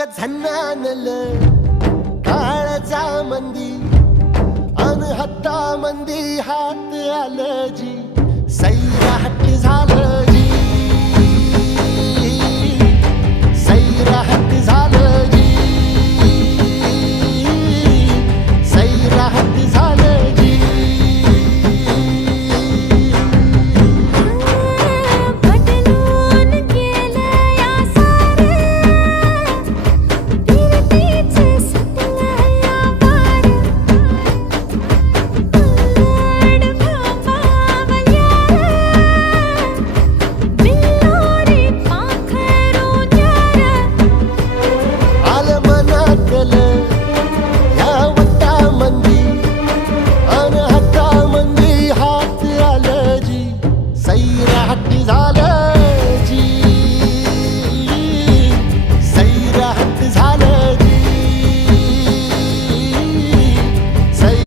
ग झन्नानल काळजा मंदी अन हत्ता मंदी हात आलं जी सैराट झालं जी सैराट